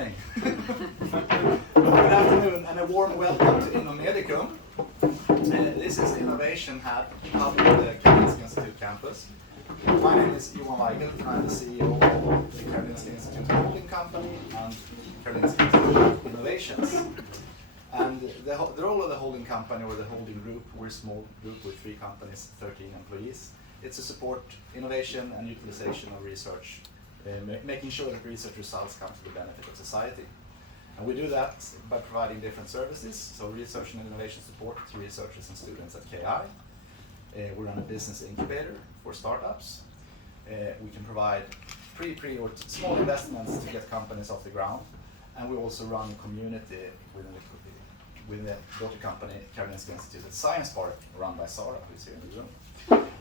morning. Good afternoon and a warm welcome to Innomedicum. This is the Innovation Hub at the Karolinska Institute campus. My name is Johan Weigel and I'm the CEO of the Karolinska Institute Holding Company and Karolinska Institute Innovations. And the role of the holding company or the holding group, we're a small group with 3 companies, 13 employees. It's to support innovation and utilization of research, making sure that research results come to the benefit of society. And we do that by providing different services, so research and innovation support to researchers and students at KI. We run a business incubator for startups. We can provide pre or small investments to get companies off the ground. And we also run a community within the daughter company, Karolinska Institute Science Park, run by Sarah, who's here in the room.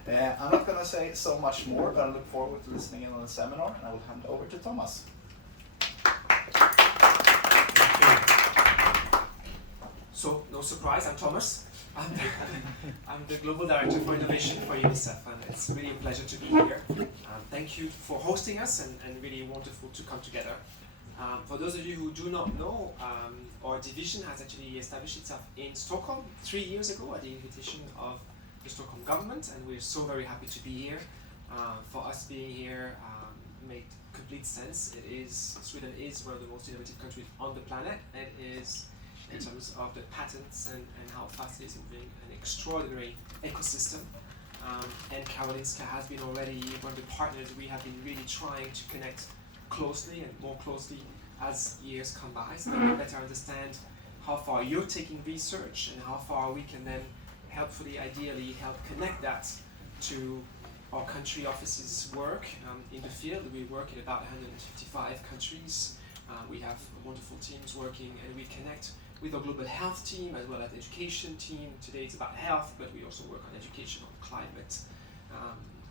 I'm not going to say so much more, but I look forward to listening in on the seminar, and I will hand over to Thomas. So, no surprise, I'm Thomas. I'm the Global Director for Innovation for UNICEF, and it's really a pleasure to be here. Thank you for hosting us, and really wonderful to come together. For those of you who do not know, our division has actually established itself in Stockholm 3 years ago at the invitation of the Stockholm government, and we're so very happy to be here. For us being here made complete sense. Sweden is one of the most innovative countries on the planet. It is, in terms of the patents and how fast it is moving, an extraordinary ecosystem. And Karolinska has been already one of the partners we have been really trying to connect closely and more closely as years come by, so that we better understand how far you're taking research and how far we can then ideally help connect that to our country offices' work in the field. We work in about 155 countries. We have wonderful teams working, and we connect with our global health team as well as education team. Today it's about health, but we also work on education, on climate,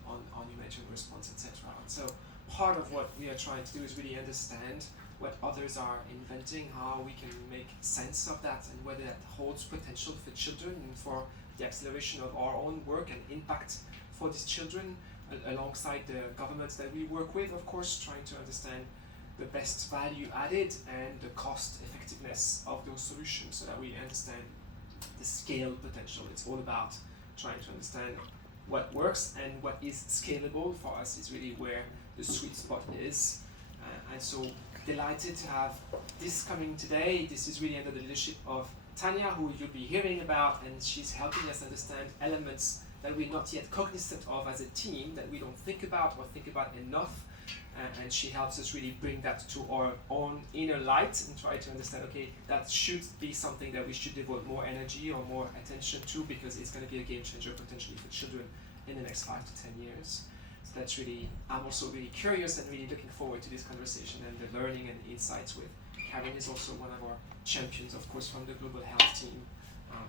on humanitarian response, etc. So part of what we are trying to do is really understand what others are inventing, how we can make sense of that, and whether that holds potential for children and for the acceleration of our own work and impact for these children, alongside the governments that we work with, of course, trying to understand the best value added and the cost effectiveness of those solutions so that we understand the scale potential. It's all about trying to understand what works and what is scalable. For us is really where the sweet spot is. And so delighted to have this coming today. This is really under the leadership of Tanya, who you'll be hearing about, and she's helping us understand elements that we're not yet cognizant of as a team, that we don't think about or think about enough. And she helps us really bring that to our own inner light and try to understand, okay, that should be something that we should devote more energy or more attention to, because it's going to be a game changer potentially for children in the next 5 to 10 years. So that's really, I'm also really curious and really looking forward to this conversation and the learning and insights with. Karen is also one of our champions, of course, from the global health team.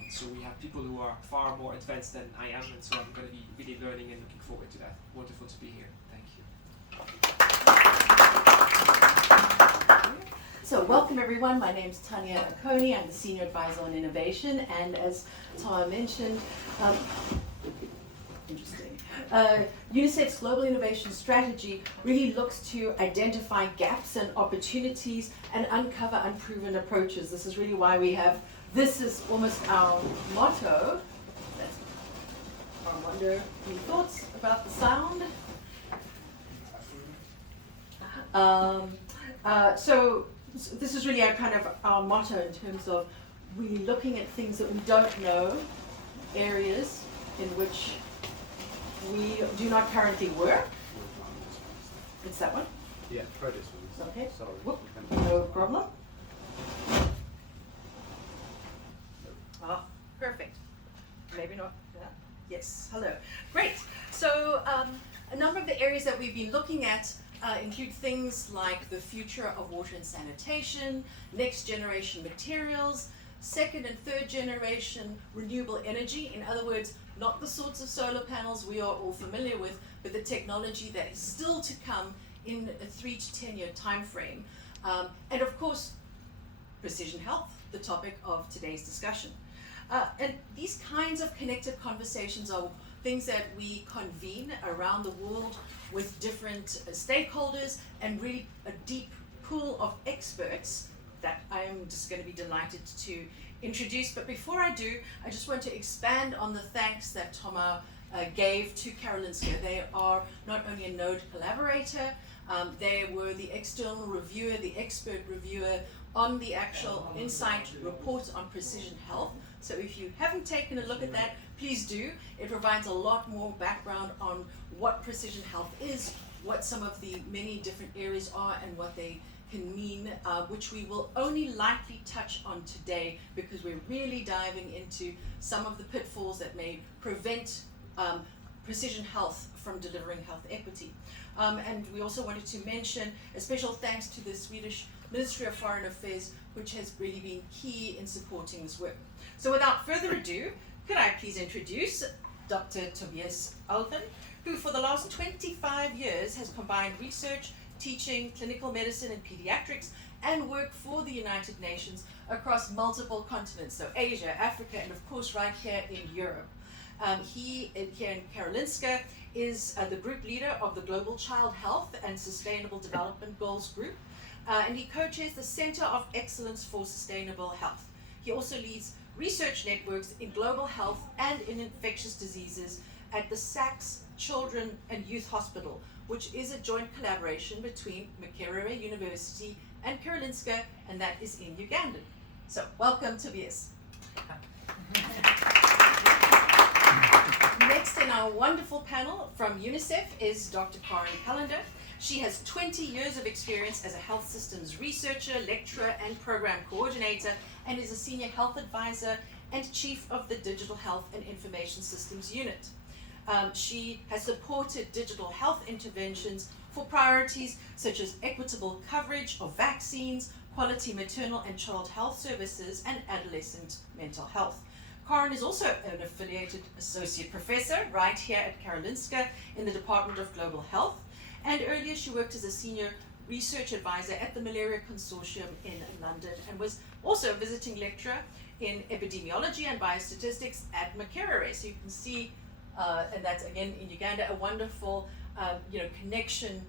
So we have people who are far more advanced than I am, and so I'm going to be really learning and looking forward to that. Wonderful to be here. Thank you. So welcome everyone, my name's Tanya Akoni, I'm the Senior Advisor on Innovation, and as Tom mentioned, UNICEF's Global Innovation Strategy really looks to identify gaps and opportunities and uncover unproven approaches. This is really why we have, this is almost our motto. I wonder, any thoughts about the sound? So this is really our motto in terms of really looking at things that we don't know, areas in which we do not currently work. It's that one? Yeah, try this one. Okay. Sorry. Whoop. No problem. Perfect. Maybe not. Yeah. Yes. Hello. Great. So a number of the areas that we've been looking at include things like the future of water and sanitation, next generation materials, second and third generation renewable energy. In other words, not the sorts of solar panels we are all familiar with, but the technology that is still to come in a 3 to 10 year time frame. And of course, precision health, the topic of today's discussion. And these kinds of connected conversations are things that we convene around the world with different stakeholders and really a deep pool of experts that I'm just going to be delighted to introduce. But before I do, I just want to expand on the thanks that Thomas gave to Karolinska. They are not only a Node collaborator, they were the external reviewer, the expert reviewer on the actual Insight report on precision health. So if you haven't taken a look at that, please do. It provides a lot more background on what precision health is, what some of the many different areas are, and what they can mean, which we will only lightly touch on today because we're really diving into some of the pitfalls that may prevent precision health from delivering health equity. And we also wanted to mention a special thanks to the Swedish Ministry of Foreign Affairs, which has really been key in supporting this work. So without further ado, could I please introduce Dr. Tobias Alven, who for the last 25 years has combined research, teaching, clinical medicine and pediatrics, and work for the United Nations across multiple continents, so Asia, Africa, and of course right here in Europe. He, here in Karolinska, is the group leader of the Global Child Health and Sustainable Development Goals Group, and he co-chairs the Center of Excellence for Sustainable Health. He also leads research networks in global health and in infectious diseases at the Sachs Children and Youth Hospital, which is a joint collaboration between Makerere University and Karolinska, and that is in Uganda. So, welcome, Tobias. Next in our wonderful panel from UNICEF is Dr. Karen Callender. She has 20 years of experience as a health systems researcher, lecturer, and program coordinator, and is a senior health advisor and chief of the Digital Health and Information Systems Unit. She has supported digital health interventions for priorities such as equitable coverage of vaccines, quality maternal and child health services, and adolescent mental health. Karen is also an affiliated associate professor right here at Karolinska in the Department of Global Health, and earlier she worked as a senior research advisor at the Malaria Consortium in London, and was also a visiting lecturer in epidemiology and biostatistics at Makerere. So you can see, and that's again in Uganda, a wonderful connection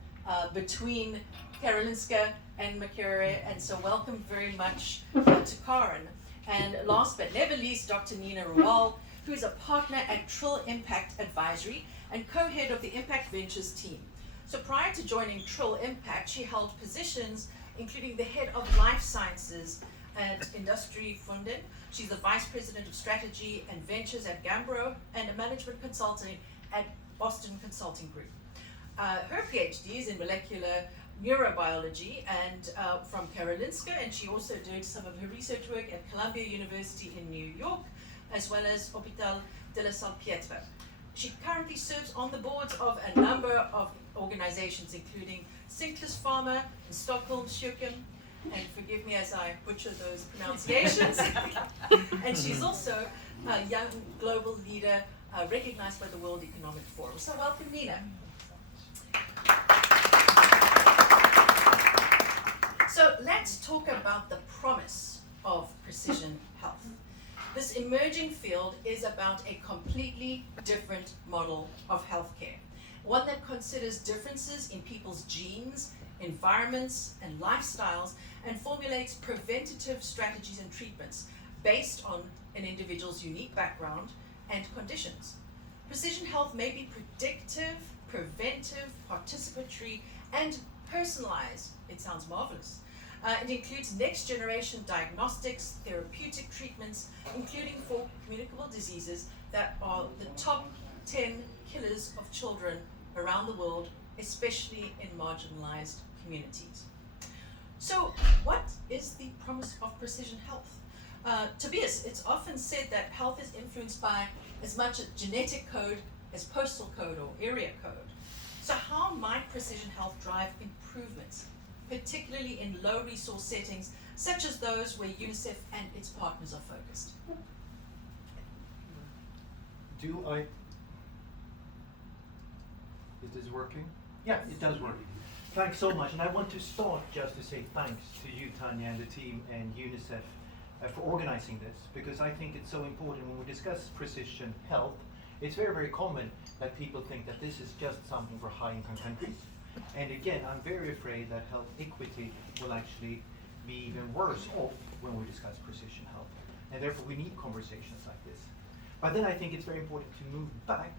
between Karolinska and Makerere, and so welcome very much to Karen. And last but never least, Dr. Nina Rawal, who is a partner at Trill Impact Advisory and co-head of the Impact Ventures team. So prior to joining Trill Impact, she held positions including the head of life sciences at Industry Funden. She's the vice president of strategy and ventures at Gambro, and a management consultant at Boston Consulting Group. Her PhD is in molecular neurobiology and from Karolinska, and she also did some of her research work at Columbia University in New York, as well as Hôpital de la Salpêtrière. She currently serves on the boards of a number of organizations, including Cinclus Pharma and Stockholm Sjukum, and forgive me as I butcher those pronunciations. And she's also a young global leader recognized by the World Economic Forum. So welcome, Nina. So let's talk about the promise of precision health. This emerging field is about a completely different model of healthcare, one that considers differences in people's genes, environments, and lifestyles, and formulates preventative strategies and treatments based on an individual's unique background and conditions. Precision health may be predictive, preventive, participatory, and personalized. It sounds marvelous. It includes next generation diagnostics, therapeutic treatments, including for communicable diseases that are the top 10 killers of children around the world, especially in marginalized communities. So what is the promise of precision health? Tobias, it's often said that health is influenced by as much a genetic code as postal code or area code. So how might precision health drive improvements, particularly in low resource settings, such as those where UNICEF and its partners are focused? Is this working? Yeah, it does work. Thanks so much. And I want to start just to say thanks to you, Tanya, and the team and UNICEF for organizing this, because I think it's so important when we discuss precision health. It's very, very common that people think that this is just something for high-income countries. And again, I'm very afraid that health equity will actually be even worse off when we discuss precision health. And therefore we need conversations like this. But then I think it's very important to move back,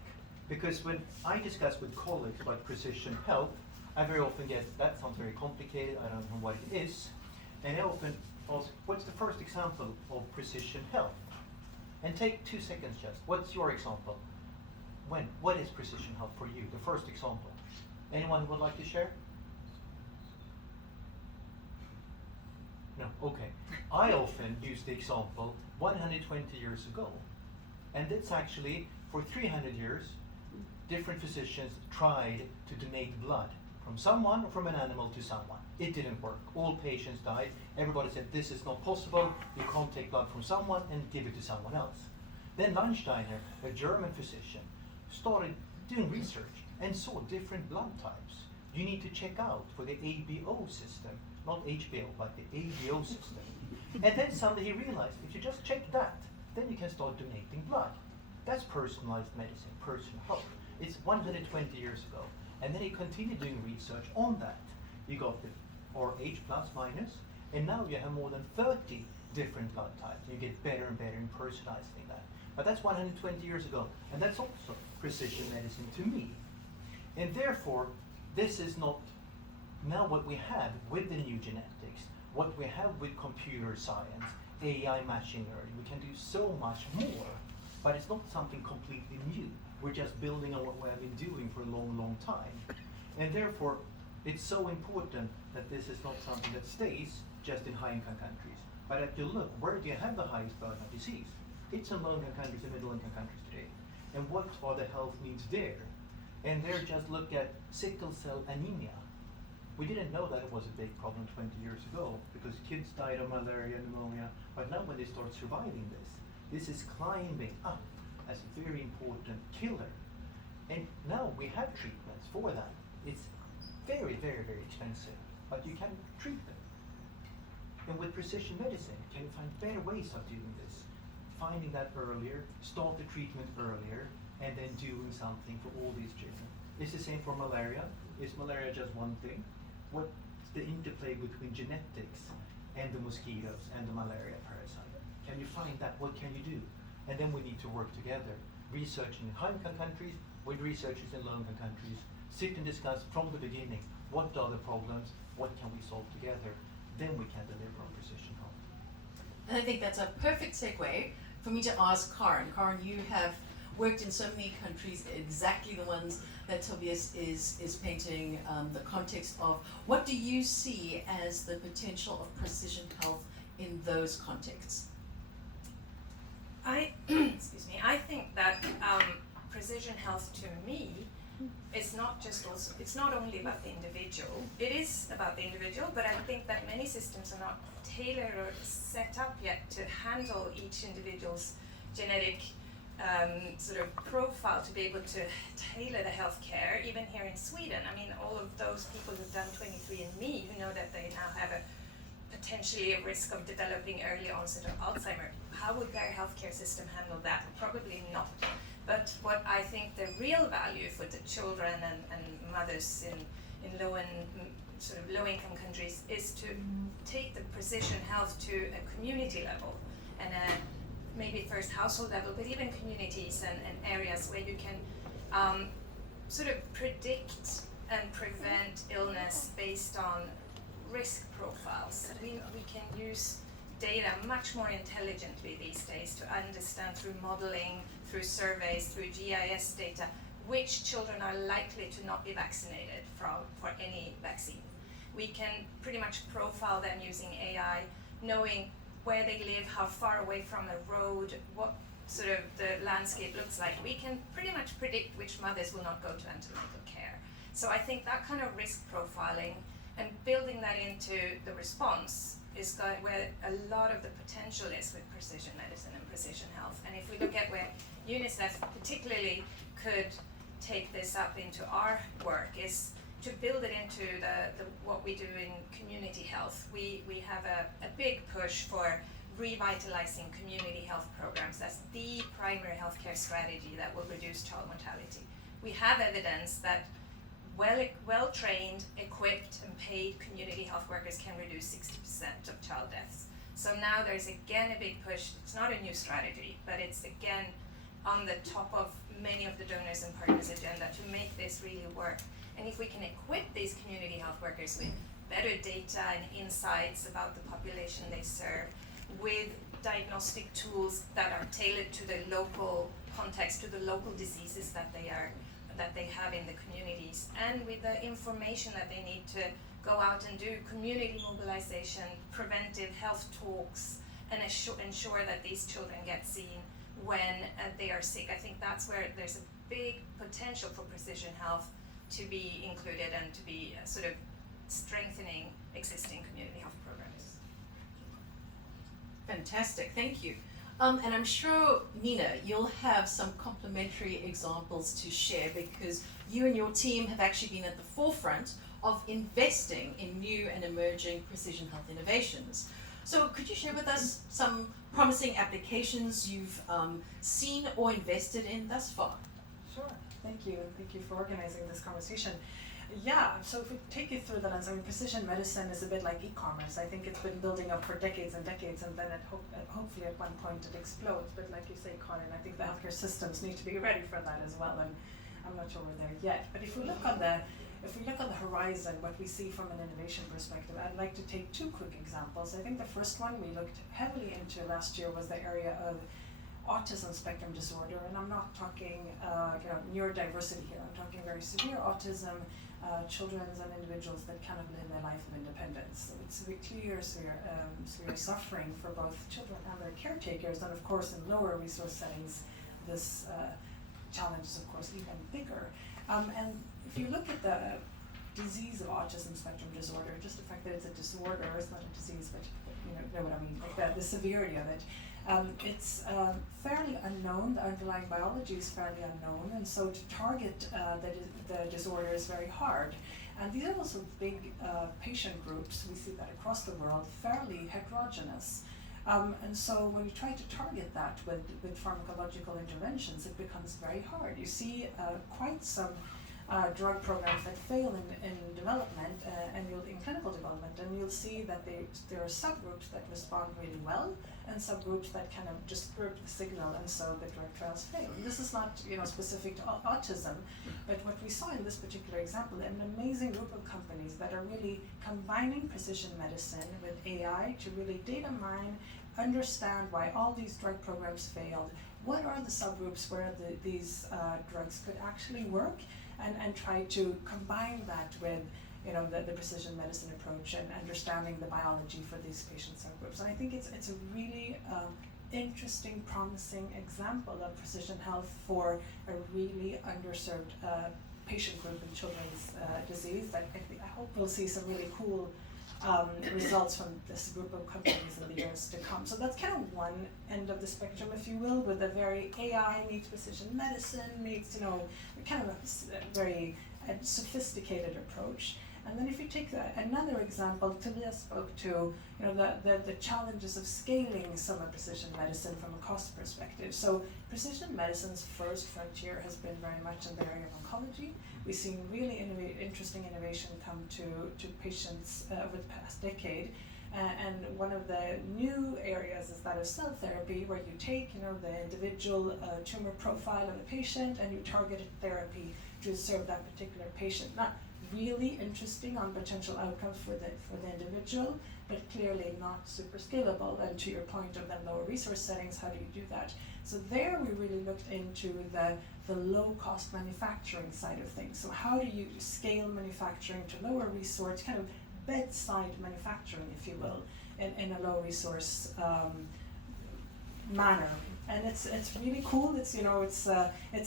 because when I discuss with colleagues about precision health, I very often get, that sounds very complicated, I don't know what it is. And I often ask, what's the first example of precision health? And take 2 seconds just, what's your example? What is precision health for you, the first example? Anyone would like to share? No, okay. I often use the example 120 years ago. And it's actually, for 300 years, different physicians tried to donate blood from someone or from an animal to someone. It didn't work. All patients died. Everybody said, this is not possible. You can't take blood from someone and give it to someone else. Then Landsteiner, a German physician, started doing research and saw different blood types. You need to check out for the ABO system, not HBO, but the ABO system. And then suddenly he realized, if you just check that, then you can start donating blood. That's personalized medicine, personal health. It's 120 years ago. And then he continued doing research on that. You got the RH plus minus, and now you have more than 30 different blood types. You get better and better in personalizing that. But that's 120 years ago, and that's also precision medicine to me. And therefore, this is not now what we have with the new genetics, what we have with computer science, AI, machine learning. We can do so much more, but it's not something completely new. We're just building on what we have been doing for a long, long time. And therefore, it's so important that this is not something that stays just in high-income countries, but that you look, where do you have the highest burden of disease? It's in low-income countries and middle-income countries today. And what are the health needs there? And there, just look at sickle cell anemia. We didn't know that it was a big problem 20 years ago because kids died of malaria, pneumonia, but now when they start surviving this is climbing up as a very important killer. And now we have treatments for that. It's very, very, very expensive, but you can treat them. And with precision medicine, can you find better ways of doing this? Finding that earlier, start the treatment earlier, and then doing something for all these children. It's the same for malaria. Is malaria just one thing? What's the interplay between genetics and the mosquitoes and the malaria parasite? Can you find that? What can you do? And then we need to work together, researching in high-income countries with researchers in low-income countries, sit and discuss from the beginning, what are the problems, what can we solve together, then we can deliver on precision health. And I think that's a perfect segue for me to ask Karen. Karen, you have worked in so many countries, exactly the ones that Tobias is painting the context of. What do you see as the potential of precision health in those contexts? Excuse me. I think that precision health to me is not just also, it's not only about the individual. It is about the individual, but I think that many systems are not tailored or set up yet to handle each individual's genetic sort of profile to be able to tailor the healthcare. Even here in Sweden, I mean, all of those people who've done 23andMe who know that they now have a potentially a risk of developing early onset of Alzheimer's. How would their healthcare system handle that? Probably not. But what I think the real value for the children and mothers in low and sort of low income countries is to take the precision health to a community level and maybe first household level, but even communities and areas where you can sort of predict and prevent illness based on risk profiles. We can use data much more intelligently these days to understand through modeling, through surveys, through GIS data, which children are likely to not be vaccinated for any vaccine. We can pretty much profile them using AI, knowing where they live, how far away from a road, what sort of the landscape looks like. We can pretty much predict which mothers will not go to antenatal care. So I think that kind of risk profiling and building that into the response is where a lot of the potential is with precision medicine and precision health. And if we look at where UNICEF particularly could take this up into our work is to build it into the what we do in community health. We have a big push for revitalizing community health programs. That's the primary healthcare strategy that will reduce child mortality. We have evidence that well-trained, equipped, and paid community health workers can reduce 60% of child deaths. So now there's again a big push. It's not a new strategy, but it's again on the top of many of the donors and partners' agenda to make this really work. And if we can equip these community health workers with better data and insights about the population they serve, with diagnostic tools that are tailored to the local context, to the local diseases that they have in the communities, and with the information that they need to go out and do community mobilization, preventive health talks, and ensure that these children get seen when they are sick. I think that's where there's a big potential for precision health to be included and to be sort of strengthening existing community health programs. Fantastic, thank you. And I'm sure, Nina, you'll have some complementary examples to share because you and your team have actually been at the forefront of investing in new and emerging precision health innovations. So could you share with us some promising applications you've seen or invested in thus far? Sure, thank you, and thank you for organizing this conversation. Yeah, so if we take you through the lens, I mean, precision medicine is a bit like e-commerce. I think it's been building up for decades and decades, and then hopefully at one point it explodes. But like you say, Colin, I think the healthcare systems need to be ready for that as well, and I'm not sure we're there yet. But if we look on the horizon, what we see from an innovation perspective, I'd like to take two quick examples. I think the first one we looked heavily into last year was the area of autism spectrum disorder, and I'm not talking neurodiversity here. I'm talking very severe autism, children and individuals that cannot live a life of independence. So it's very clear severe suffering for both children and their caretakers, and of course in lower resource settings, this challenge is of course even bigger. And if you look at the disease of autism spectrum disorder, just the fact that it's a disorder, it's not a disease, but you know what I mean, like the severity of it. It's fairly unknown, the underlying biology is fairly unknown, and so to target the disorder is very hard. And these are also big patient groups, we see that across the world, fairly heterogeneous. And so when you try to target that with pharmacological interventions, it becomes very hard. You see quite some drug programs that fail in development and in clinical development, and you'll see that there are subgroups that respond really well and subgroups that kind of distort the signal, and so the drug trials fail. And this is not specific to autism, but what we saw in this particular example, an amazing group of companies that are really combining precision medicine with AI to really data mine, understand why all these drug programs failed, what are the subgroups where these drugs could actually work, and try to combine that with the precision medicine approach and understanding the biology for these patient subgroups. And I think it's a really interesting, promising example of precision health for a really underserved patient group in children's disease that I hope we'll see some really cool results from this group of companies in the years to come. So that's kind of one end of the spectrum, if you will, with a very AI meets precision medicine meets, kind of a very sophisticated approach. And then if you take another example, Tobias spoke to the challenges of scaling some of precision medicine from a cost perspective. So precision medicine's first frontier has been very much in the area of oncology. We've seen really interesting innovation come to patients over the past decade. And one of the new areas is that of cell therapy, where you take the individual tumor profile of a patient and you target therapy to serve that particular patient. Not really interesting on potential outcomes for the individual, but clearly not super scalable. And to your point of the lower resource settings, how do you do that? So there we really looked into the low cost manufacturing side of things. So how do you scale manufacturing to lower resource, kind of bedside manufacturing, if you will, in a low resource manner. And it's really cool. It's it's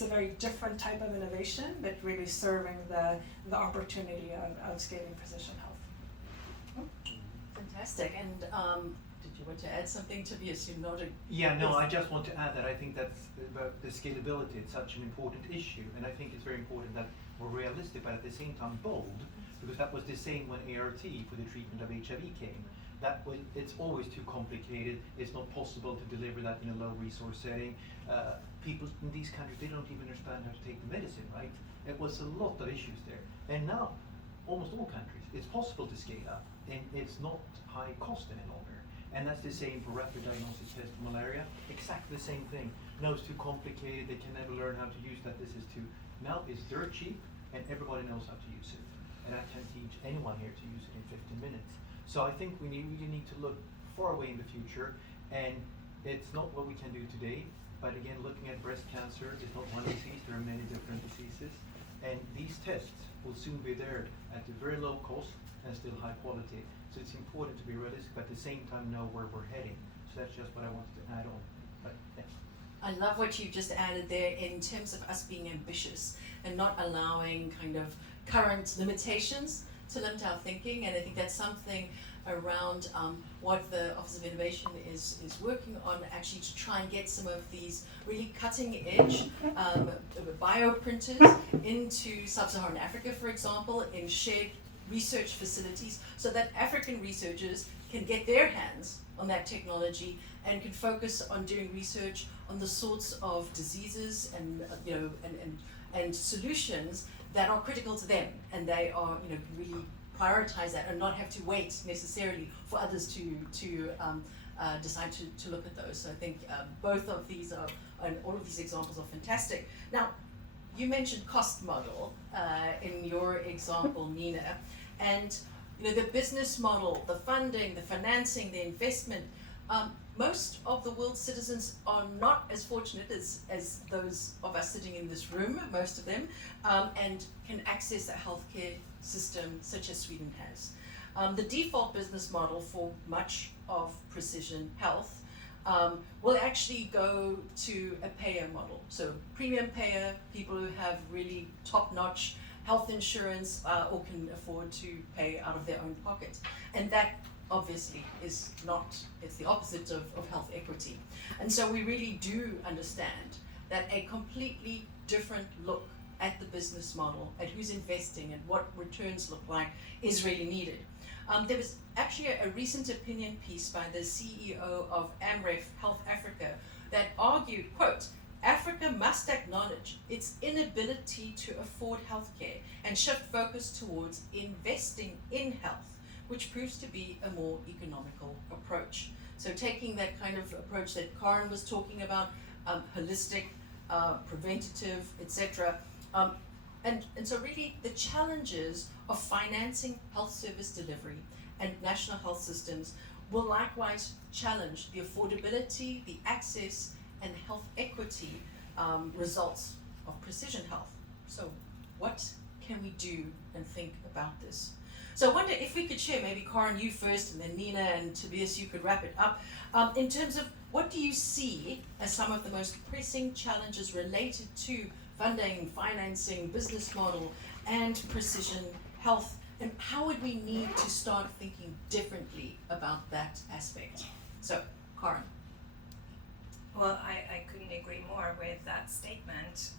a very different type of innovation, but really serving the opportunity of scaling precision health. Fantastic. And did you want to add something, Tobias? You nodded. Yeah, no, Yes. I just want to add that I think that's about the scalability. It's such an important issue, and I think it's very important that we're realistic, but at the same time bold, because that was the same when ART for the treatment of HIV came. it's always too complicated. It's not possible to deliver that in a low resource setting. People in these countries, they don't even understand how to take the medicine, right? It was a lot of issues there. And now, almost all countries, it's possible to scale up, and it's not high cost any longer. And that's the same for rapid diagnosis test for malaria. Exactly the same thing. No, it's too complicated. They can never learn how to use that. This is too. Now it's dirt cheap, and everybody knows how to use it. And I can teach anyone here to use it in 15 minutes. So I think we really need to look far away in the future, and it's not what we can do today. But again, looking at breast cancer is not one disease. There are many different diseases, and these tests will soon be there at a very low cost and still high quality. So it's important to be realistic, but at the same time know where we're heading. So that's just what I wanted to add on. But thanks. I love what you just added there in terms of us being ambitious and not allowing kind of current limitations to limit our thinking. And I think that's something around what the Office of Innovation is working on, actually to try and get some of these really cutting edge bioprinters into sub-Saharan Africa, for example, in shared research facilities, so that African researchers can get their hands on that technology and can focus on doing research on the sorts of diseases and and solutions that are critical to them, and they are can really prioritize that and not have to wait necessarily for others to decide to look at those. So I think both of these are, and all of these examples are fantastic. Now, you mentioned cost model in your example, Nina, and the business model, the funding, the financing, the investment. Most of the world's citizens are not as fortunate as those of us sitting in this room, most of them, and can access a healthcare system such as Sweden has. The default business model for much of precision health will actually go to a payer model. So premium payer, people who have really top-notch health insurance or can afford to pay out of their own pocket. And that obviously is not, it's the opposite of health equity. And so we really do understand that a completely different look at the business model, at who's investing and what returns look like is really needed. There was actually a recent opinion piece by the CEO of AmRef Health Africa that argued, quote, Africa must acknowledge its inability to afford healthcare and shift focus towards investing in health, which proves to be a more economical approach. So taking that kind of approach that Karen was talking about, holistic, preventative, etc. And so really the challenges of financing health service delivery and national health systems will likewise challenge the affordability, the access, and health equity results of precision health. So what can we do and think about this? So I wonder if we could share, maybe Karen, you first, and then Nina and Tobias, you could wrap it up, in terms of what do you see as some of the most pressing challenges related to funding, financing, business model, and precision health, and how would we need to start thinking differently about that aspect? So, Karen. Well, I couldn't agree more with that statement,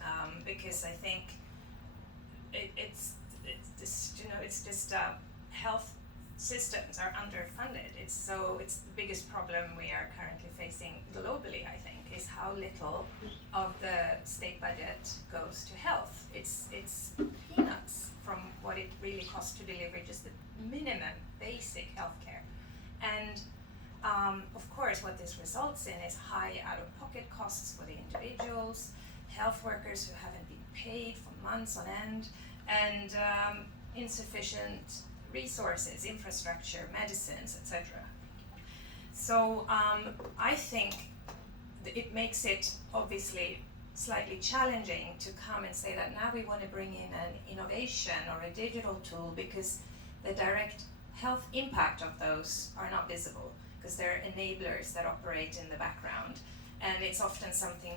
because I think it's just health systems are underfunded. It's the biggest problem we are currently facing globally, I think, is how little of the state budget goes to health. It's peanuts from what it really costs to deliver just the minimum basic healthcare. And of course, what this results in is high out-of-pocket costs for the individuals, health workers who haven't been paid for months on end, and insufficient resources, infrastructure, medicines, etc. So I think it makes it obviously slightly challenging to come and say that now we want to bring in an innovation or a digital tool because the direct health impact of those are not visible, because they're enablers that operate in the background. And it's often something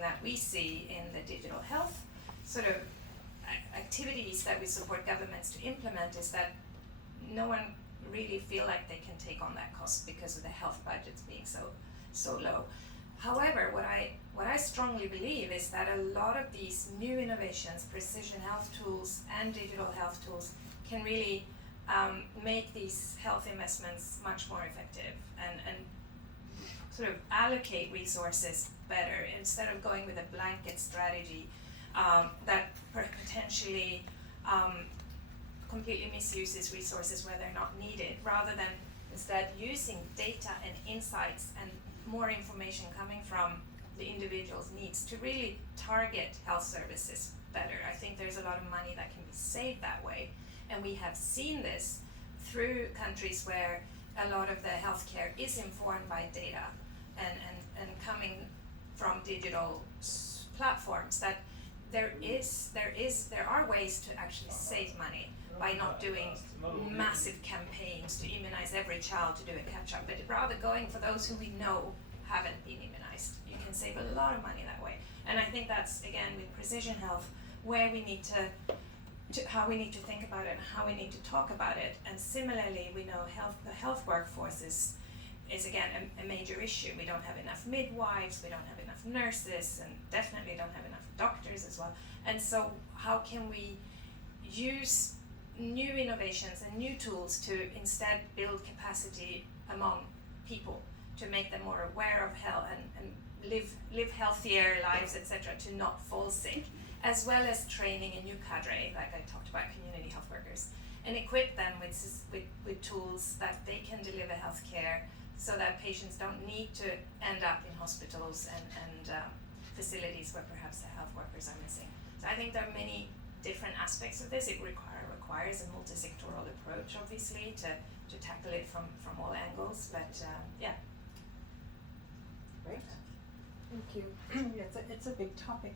that we see in the digital health sort of activities that we support governments to implement, is that no one really feel like they can take on that cost because of the health budgets being so low. However, what I strongly believe is that a lot of these new innovations, precision health tools and digital health tools, can really make these health investments much more effective and sort of allocate resources better instead of going with a blanket strategy that potentially completely misuses resources where they're not needed, rather than instead using data and insights and more information coming from the individual's needs to really target health services better. I think there's a lot of money that can be saved that way, and we have seen this through countries where a lot of the healthcare is informed by data and coming from digital platforms, that there are ways to actually save money by not doing massive campaigns to immunize every child to do a catch up, but rather going for those who we know haven't been immunized. You can save a lot of money that way. And I think that's, again, with precision health, where we need to how we need to think about it and how we need to talk about it. And similarly, we know the health workforce is again a major issue. We don't have enough midwives, we don't have enough nurses, and definitely don't have enough doctors as well. And so how can we use new innovations and new tools to instead build capacity among people, to make them more aware of health and live healthier lives, etc., to not fall sick, as well as training a new cadre, like I talked about, community health workers, and equip them with tools that they can deliver healthcare so that patients don't need to end up in hospitals and facilities where perhaps the health workers are missing. So I think there are many different aspects of this. It requires a multi-sectoral approach, obviously, to tackle it from all angles, but yeah. Great, thank you. It's a big topic.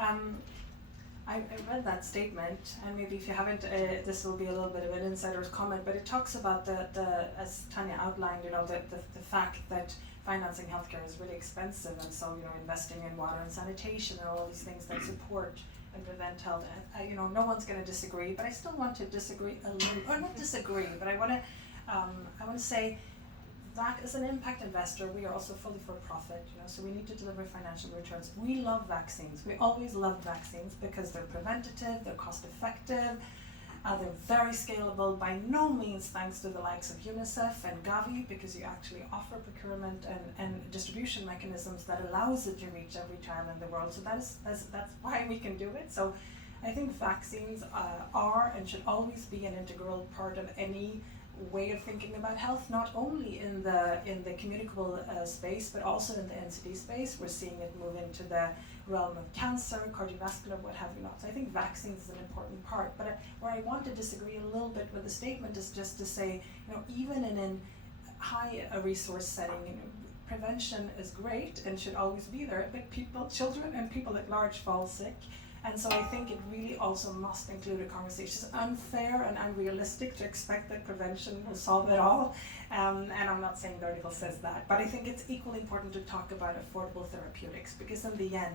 I read that statement, and maybe if you haven't, this will be a little bit of an insider's comment, but it talks about the as Tanya outlined, the fact that financing healthcare is really expensive, and so investing in water and sanitation and all these things that support and prevent health. No one's going to disagree, but I still want to disagree a little, or not disagree, but I want to say that as an impact investor, we are also fully for profit, so we need to deliver financial returns. We love vaccines. We always love vaccines because they're preventative, they're cost effective, they're very scalable, by no means thanks to the likes of UNICEF and Gavi, because you actually offer procurement and distribution mechanisms that allows it to reach every child in the world. So that's why we can do it. So I think vaccines are and should always be an integral part of any way of thinking about health, not only in the communicable space, but also in the NCD space. We're seeing it move into the realm of cancer, cardiovascular, what have you not. So I think vaccines is an important part. But where I want to disagree a little bit with the statement is just to say, even in a high resource setting, prevention is great and should always be there, but children and people at large fall sick. And so I think it really also must include a conversation. It's unfair and unrealistic to expect that prevention will solve it all. And I'm not saying the article says that, but I think it's equally important to talk about affordable therapeutics, because in the end,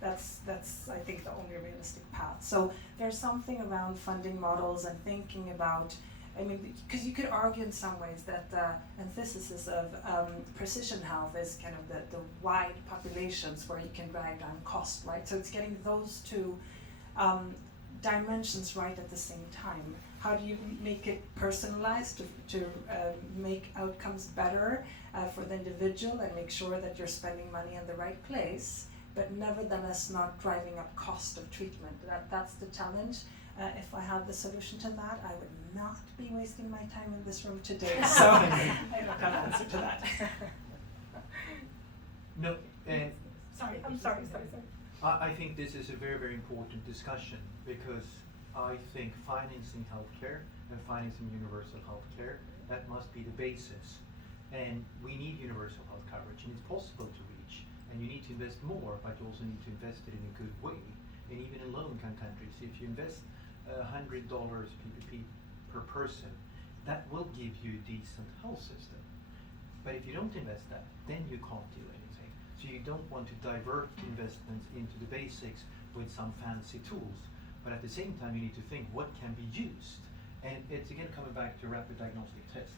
that's I think the only realistic path. So there's something around funding models and thinking about, because you could argue in some ways that the antithesis of precision health is kind of the wide populations where you can drive down cost, right? So it's getting those two dimensions right at the same time. How do you make it personalized to make outcomes better for the individual and make sure that you're spending money in the right place, but nevertheless not driving up cost of treatment? That's the challenge. If I had the solution to that, I would not be wasting my time in this room today. So I don't have an answer to that. No, and I'm sorry. I think this is a very, very important discussion, because I think financing healthcare and financing universal healthcare, that must be the basis. And we need universal health coverage, and it's possible to reach. And you need to invest more, but you also need to invest it in a good way. And even in low-income countries, if you invest $100 PPP per person, that will give you a decent health system. But if you don't invest that, then you can't do anything. So you don't want to divert investments into the basics with some fancy tools. But at the same time, you need to think what can be used. And it's again coming back to rapid diagnostic tests.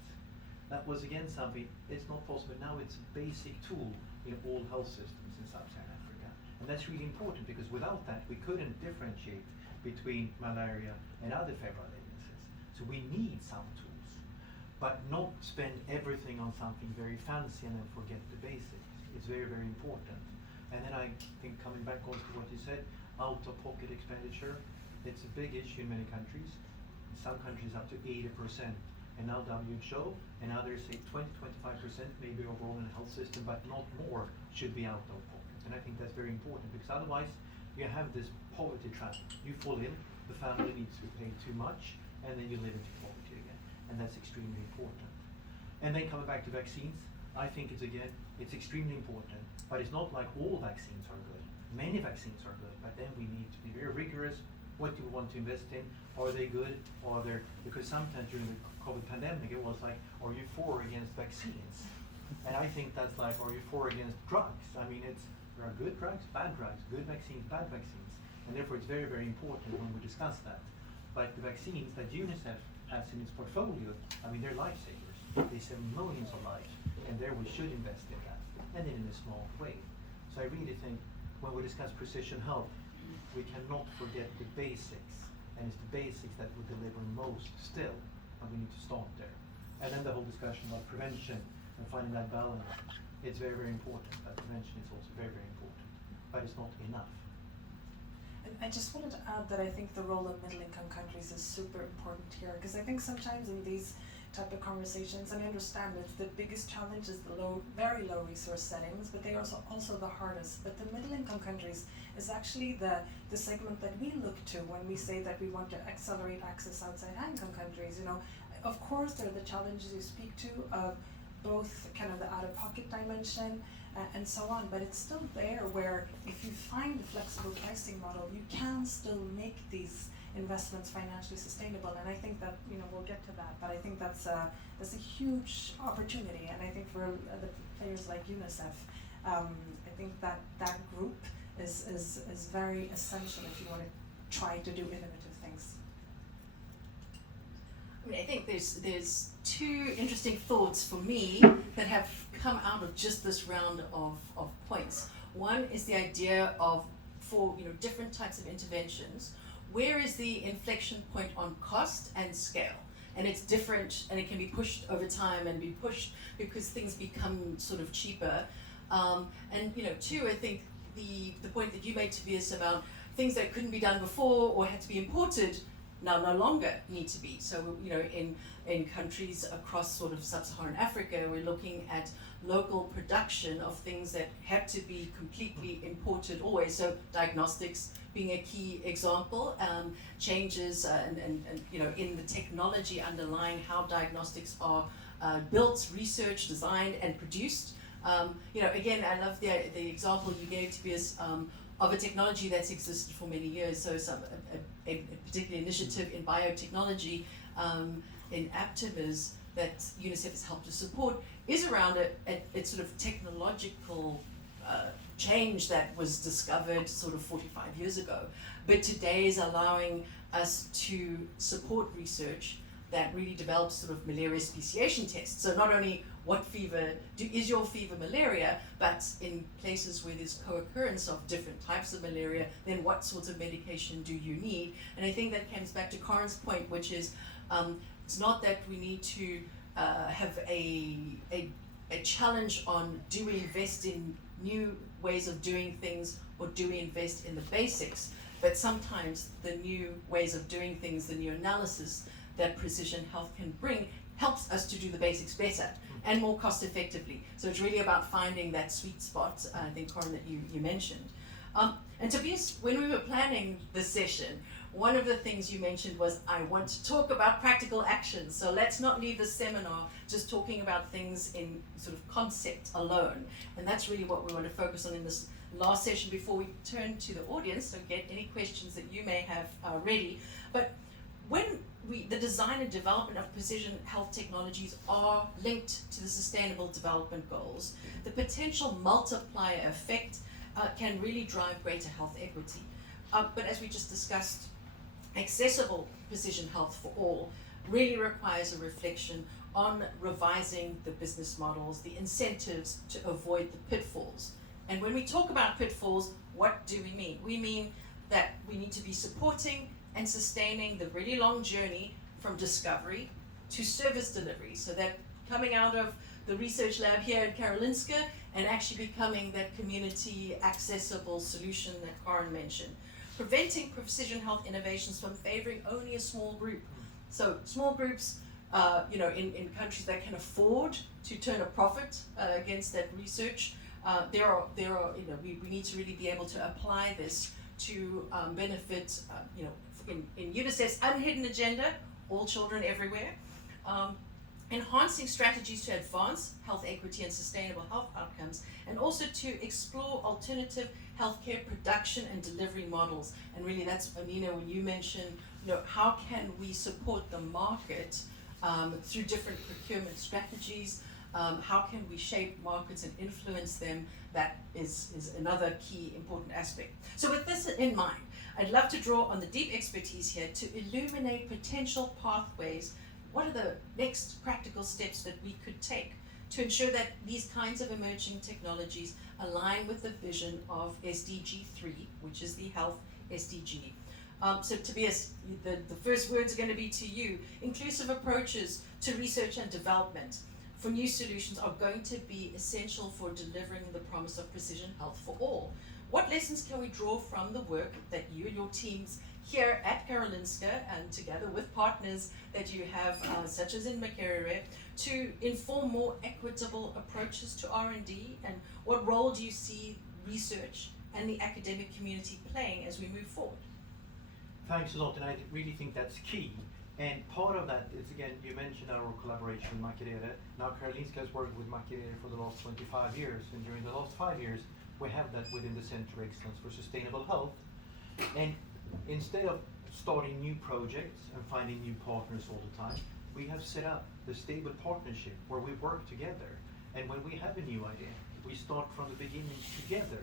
That was again something, it's not possible. Now it's a basic tool in all health systems in Sub-Saharan Africa. And that's really important, because without that, we couldn't differentiate between malaria and other febrile illnesses. So we need some tools, but not spend everything on something very fancy and then forget the basics. It's very, very important. And then I think coming back also to what you said, out-of-pocket expenditure, it's a big issue in many countries. In some countries up to 80%. And now WHO and others say 20-25% maybe overall in the health system, but not more should be out of pocket. And I think that's very important, because otherwise you have this poverty trap. You fall in, the family needs to pay too much, and then you live into poverty again. And that's extremely important. And then coming back to vaccines, I think it's extremely important, but it's not like all vaccines are good. Many vaccines are good, but then we need to be very rigorous. What do we want to invest in? Are they good? Because sometimes during the COVID pandemic, it was like, are you for or against vaccines? And I think that's like, are you for or against drugs? I mean, there are good drugs, good vaccines, bad vaccines. And therefore it's very, very important when we discuss that. But the vaccines that UNICEF has in its portfolio, I mean, they're lifesavers. They save millions of lives, and there we should invest in that, and in a small way. So I really think when we discuss precision health, we cannot forget the basics, and it's the basics that will deliver most still, and we need to start there. And then the whole discussion about prevention and finding that balance, it's very, very important. But prevention is also very, very important, but it's not enough. And I just wanted to add that I think the role of middle-income countries is super important here, because I think sometimes in these type of conversations, and I understand that the biggest challenge is the very low resource settings, but they are also the hardest. But the middle-income countries is actually the segment that we look to when we say that we want to accelerate access outside high-income countries. You know, of course, there are the challenges you speak to of both kind of the out-of-pocket dimension and so on, but it's still there where if you find a flexible pricing model, you can still make these investments financially sustainable. And I think that, you know, we'll get to that, but I think that's a huge opportunity. And I think for the players like UNICEF, I think that group is very essential if you want to try to do innovative things. I mean, I think there's two interesting thoughts for me that have come out of just this round of points. One is the idea of, for different types of interventions, where is the inflection point on cost and scale? And it's different, and it can be pushed over time and be pushed because things become sort of cheaper. And two, I think the point that you made, Tobias, about things that couldn't be done before or had to be imported now no longer need to be. So in countries across sort of sub-Saharan Africa, we're looking at local production of things that had to be completely imported always. So diagnostics being a key example, changes and in the technology underlying how diagnostics are built, researched, designed, and produced. Again, I love the example you gave, Tobias, of a technology that's existed for many years. So a particular initiative in biotechnology in Aptimus that UNICEF has helped to support is around a sort of technological change that was discovered sort of 45 years ago, but today is allowing us to support research that really develops sort of malaria speciation tests. So not only what fever, is your fever malaria, but in places where there's co-occurrence of different types of malaria, then what sorts of medication do you need? And I think that comes back to Karin's point, which is it's not that we need to have a challenge on do we invest in new ways of doing things or do we invest in the basics, but sometimes the new ways of doing things, the new analysis that precision health can bring helps us to do the basics better and more cost effectively. So it's really about finding that sweet spot, I think, Karin, that you mentioned. And Tobias, when we were planning this session, one of the things you mentioned was, I want to talk about practical actions. So let's not leave the seminar just talking about things in sort of concept alone. And that's really what we want to focus on in this last session before we turn to the audience, so get any questions that you may have ready. But when the design and development of precision health technologies are linked to the Sustainable Development Goals, the potential multiplier effect can really drive greater health equity. But as we just discussed, accessible precision health for all really requires a reflection on revising the business models, the incentives to avoid the pitfalls. And when we talk about pitfalls, what do we mean? We mean that we need to be supporting and sustaining the really long journey from discovery to service delivery, so that coming out of the research lab here at Karolinska and actually becoming that community accessible solution that Karen mentioned. Preventing precision health innovations from favoring only a small group. So small groups, in countries that can afford to turn a profit against that research, we need to really be able to apply this to benefit, in UNICEF's unhidden agenda, all children everywhere. Enhancing strategies to advance health equity and sustainable health outcomes, and also to explore alternative healthcare production and delivery models. And really that's, Amina, when you mentioned, how can we support the market through different procurement strategies, how can we shape markets and influence them, that is another key important aspect. So with this in mind, I'd love to draw on the deep expertise here to illuminate potential pathways. What are the next practical steps that we could take to ensure that these kinds of emerging technologies align with the vision of SDG 3, which is the health SDG? So Tobias, the first words are going to be to you. Inclusive approaches to research and development for new solutions are going to be essential for delivering the promise of precision health for all. What lessons can we draw from the work that you and your teams here at Karolinska, and together with partners that you have, such as in Makerere, to inform more equitable approaches to R&D, and what role do you see research and the academic community playing as we move forward? Thanks a lot, and I really think that's key. And part of that is, again, you mentioned our collaboration with Makerere. Now Karolinska has worked with Makerere for the last 25 years, and during the last 5 years, we have that within the Center of Excellence for Sustainable Health. And instead of starting new projects and finding new partners all the time, we have set up the stable partnership where we work together. And when we have a new idea, we start from the beginning together.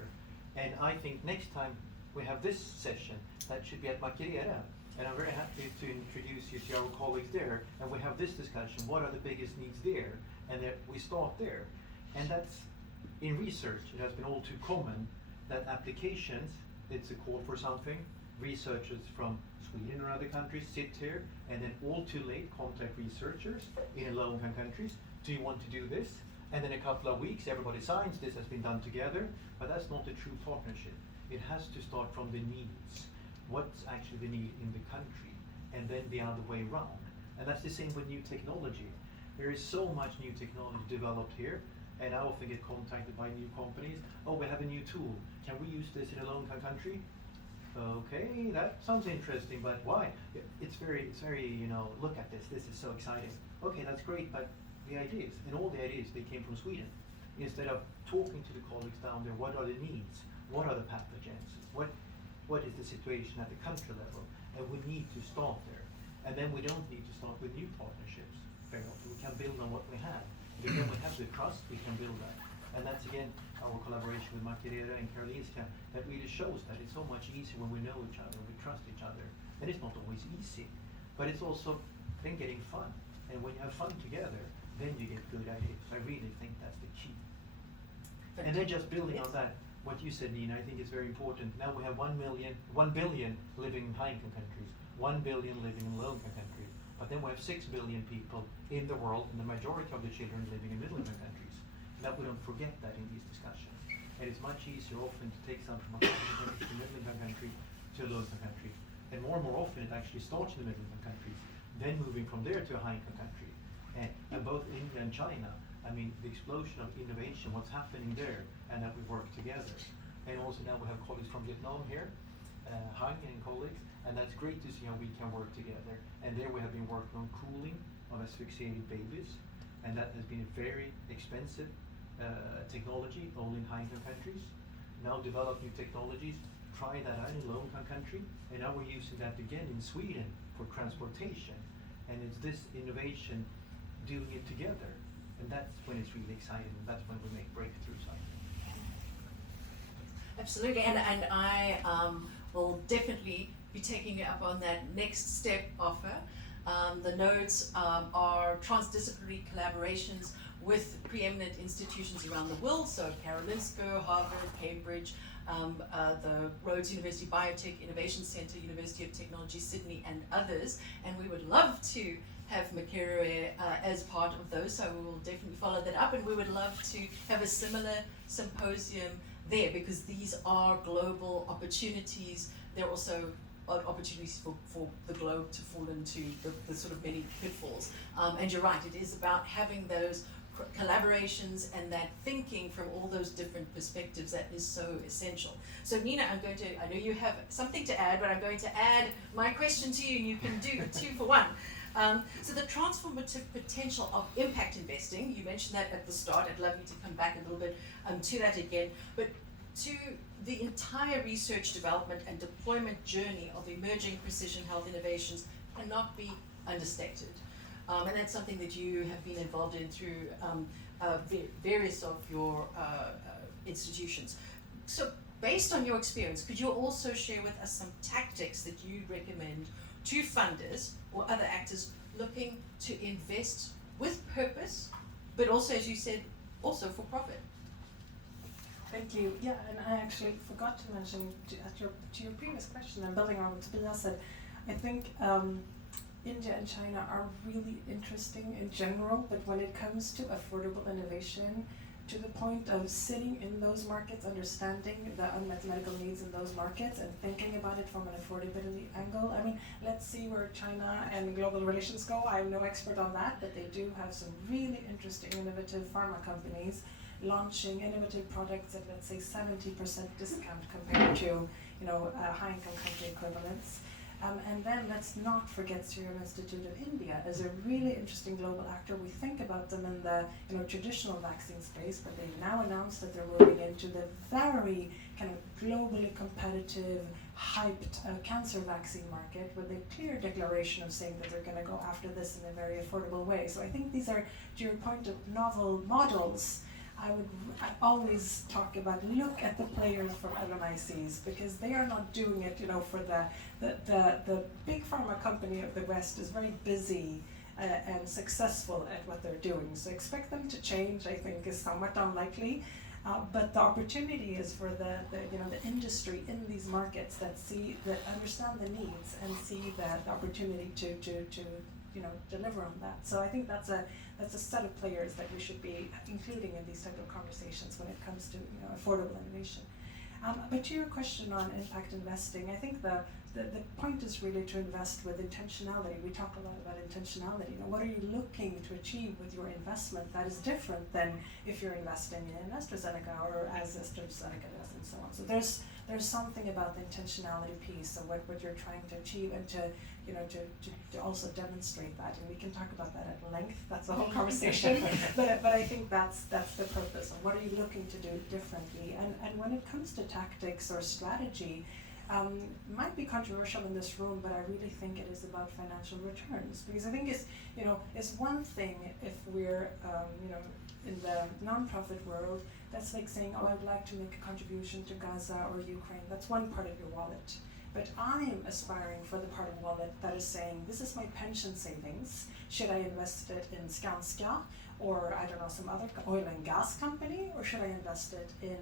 And I think next time we have this session, that should be at Makerere. And I'm very happy to introduce you to our colleagues there. And we have this discussion, what are the biggest needs there? And we start there. And that's, in research, it has been all too common that applications, it's a call for something, researchers from Sweden or other countries sit here, and then all too late contact researchers in low-income countries. Do you want to do this? And then a couple of weeks, everybody signs, this has been done together, but that's not a true partnership. It has to start from the needs. What's actually the need in the country? And then the other way around. And that's the same with new technology. There is so much new technology developed here, and I often get contacted by new companies. Oh, we have a new tool. Can we use this in a low-income country? Okay, that sounds interesting, but why? It's very, look at this. This is so exciting. Okay, that's great, but the ideas, and all the ideas, they came from Sweden. Instead of talking to the colleagues down there, what are the needs? What are the pathogens? What is the situation at the country level? And we need to start there. And then we don't need to start with new partnerships very often. We can build on what we have. Because when we have the trust, we can build that. And that's, again, our collaboration with Makerere and Karolinska that really shows that it's so much easier when we know each other, we trust each other. And it's not always easy, but it's also then getting fun. And when you have fun together, then you get good ideas. I really think that's the key. And then just building on that, what you said, Nina, I think is very important. Now we have 1 billion living in high-income countries, 1 billion living in low-income countries. But then we have 6 billion people in the world, and the majority of the children living in middle-income countries. That we don't forget that in these discussions. And it's much easier often to take something from a country to middle-income country to a low-income country. And more often it actually starts in the middle-income countries, then moving from there to a high-income country. And both India and China, I mean, the explosion of innovation, what's happening there, and that we work together. And also now we have colleagues from Vietnam here, Hang and colleagues, and that's great to see how we can work together. And there we have been working on cooling of asphyxiated babies, and that has been a very expensive technology only in high-income countries. Now develop new technologies, try that out in low-income country, and now we're using that again in Sweden for transportation. And it's this innovation doing it together, and that's when it's really exciting, and that's when we make breakthroughs. Absolutely, and I will definitely be taking you up on that next step offer. The nodes are transdisciplinary collaborations with preeminent institutions around the world, so Karolinska, Harvard, Cambridge, the Rhodes University Biotech Innovation Centre, University of Technology Sydney, and others. And we would love to have Makerere as part of those, so we will definitely follow that up. And we would love to have a similar symposium there, because these are global opportunities. They're also opportunities for the globe to fall into the sort of many pitfalls. And you're right, it is about having those collaborations and that thinking from all those different perspectives that is so essential. So Nina, I know you have something to add, but I'm going to add my question to you, and you can do 2 for 1. So the transformative potential of impact investing, you mentioned that at the start. I'd love you to come back a little bit to that again, but to the entire research, development, and deployment journey of emerging precision health innovations cannot be understated. And that's something that you have been involved in through various of your institutions. So based on your experience, could you also share with us some tactics that you recommend to funders or other actors looking to invest with purpose, but also, as you said, also for profit? Thank you. Yeah, and I actually forgot to mention to your previous question, and building on what Tobias said, I think India and China are really interesting in general, but when it comes to affordable innovation, to the point of sitting in those markets, understanding the unmet medical needs in those markets, and thinking about it from an affordability angle. I mean, let's see where China and global relations go. I'm no expert on that, but they do have some really interesting, innovative pharma companies launching innovative products at, let's say, 70% discount compared to, high-income country equivalents. And then let's not forget Serum Institute of India as a really interesting global actor. We think about them in the traditional vaccine space, but they've now announced that they're moving into the very kind of globally competitive, hyped cancer vaccine market with a clear declaration of saying that they're going to go after this in a very affordable way. So I think these are, to your point of novel models, I always talk about, look at the players from LMICs, because they are not doing it, for the big pharma company of the West is very busy and successful at what they're doing. So expect them to change, I think, is somewhat unlikely. But the opportunity is for the industry in these markets that understand the needs and see the opportunity to deliver on that. So I think that's a set of players that we should be including in these type of conversations when it comes to affordable innovation. But to your question on impact investing, I think the point is really to invest with intentionality. We talk a lot about intentionality. What are you looking to achieve with your investment that is different than if you're investing in AstraZeneca or as AstraZeneca does, and so on. So there's something about the intentionality piece of what you're trying to achieve, and to also demonstrate that. And we can talk about that at length. That's the whole conversation. but I think that's the purpose of what are you looking to do differently. And when it comes to tactics or strategy, might be controversial in this room, but I really think it is about financial returns, because I think it's one thing if we're in the nonprofit world, that's like saying, oh, I'd like to make a contribution to Gaza or Ukraine. That's one part of your wallet. But I'm aspiring for the part of wallet that is saying, this is my pension savings. Should I invest it in Skanska or, I don't know, some other oil and gas company? Or should I invest it in,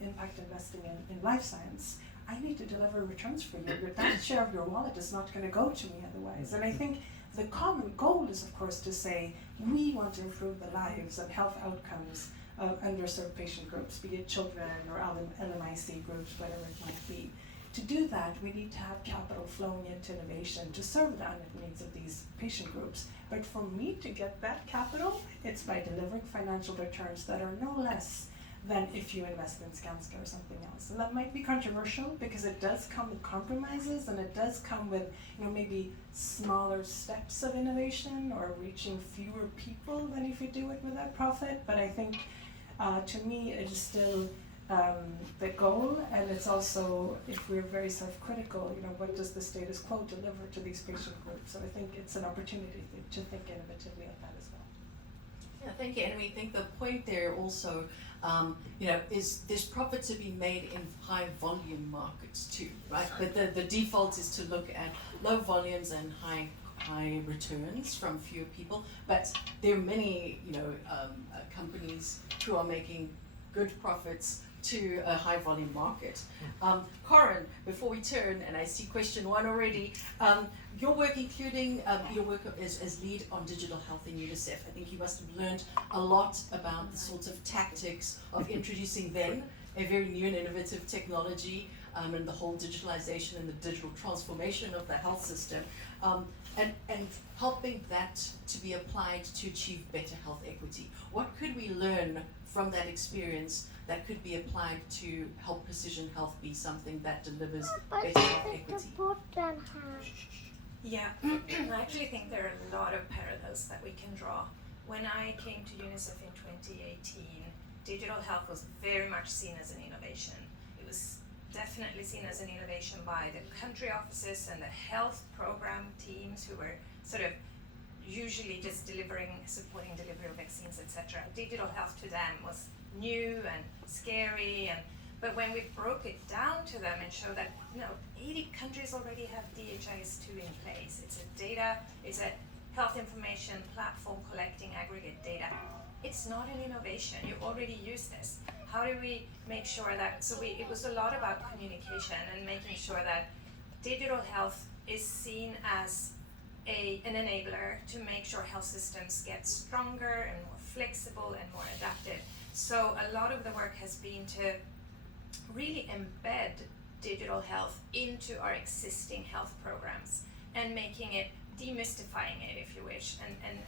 impact investing in life science? I need to deliver returns for you. That share of your wallet is not going to go to me otherwise. And I think the common goal is, of course, to say, we want to improve the lives and health outcomes of underserved patient groups, be it children or LMIC groups, whatever it might be. To do that, we need to have capital flowing into innovation to serve the unmet needs of these patient groups. But for me to get that capital, it's by delivering financial returns that are no less than if you invest in Skanska or something else. And that might be controversial because it does come with compromises, and it does come with maybe smaller steps of innovation or reaching fewer people than if you do it without profit. But I think to me it is still the goal, and it's also, if we're very self-critical, what does the status quo deliver to these patient groups? So I think it's an opportunity to think innovatively at that as well. Yeah, thank you. And we think the point there also, is there's profit to be made in high volume markets too, right? But the default is to look at low volumes and high returns from fewer people. But there are many, companies who are making good profits to a high volume market. Corin, before we turn, and I see question one already, your work including your work as lead on digital health in UNICEF, I think you must have learned a lot about the sorts of tactics of introducing then a very new and innovative technology and the whole digitalization and the digital transformation of the health system, and helping that to be applied to achieve better health equity. What could we learn from that experience that could be applied to help precision health be something that delivers better health equity? Yeah, I actually think there are a lot of parallels that we can draw. When I came to UNICEF in 2018, digital health was very much seen as an innovation. It was definitely seen as an innovation by the country offices and the health program teams who were sort of usually just supporting delivery of vaccines, etc. Digital health to them was new and scary, but when we broke it down to them and showed that 80 countries already have DHIS2 in place. It's a health information platform collecting aggregate data. It's not an innovation. You already use this. How do we make sure that, it was a lot about communication and making sure that digital health is seen as an enabler to make sure health systems get stronger and more flexible and more adaptive. So a lot of the work has been to really embed digital health into our existing health programs and making it, demystifying it if you wish,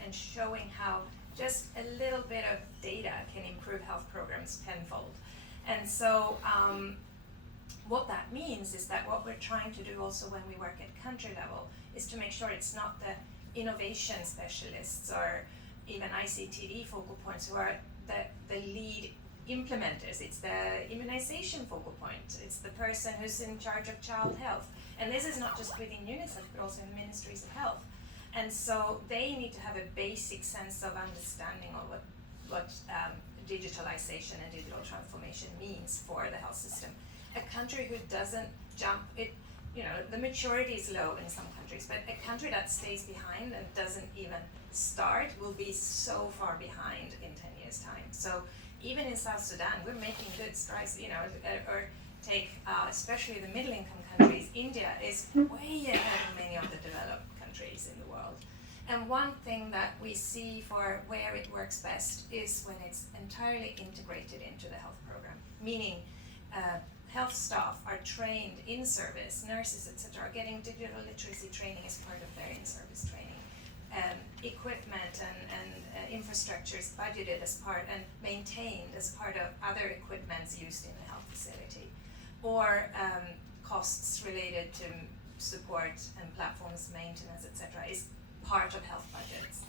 and showing how just a little bit of data can improve health programs tenfold. And so what that means is that what we're trying to do also when we work at country level is to make sure it's not the innovation specialists or even ICTD focal points who are the lead implementers. It's the immunization focal point. It's the person who's in charge of child health. And this is not just within UNICEF, but also in the ministries of health. And so they need to have a basic sense of understanding of what digitalization and digital transformation means for the health system. A country who doesn't jump, the maturity is low in some countries, but a country that stays behind and doesn't even start will be so far behind in 10 years' time. So even in South Sudan, we're making good strides, or take especially the middle-income countries. India is way ahead of many of the developed countries in the world. And one thing that we see for where it works best is when it's entirely integrated into the health program, meaning health staff are trained in service, nurses, etc., are getting digital literacy training as part of their in-service training. Equipment and infrastructure is budgeted as part and maintained as part of other equipments used in the health facility, or costs related to support and platforms maintenance, etc., is part of health budgets.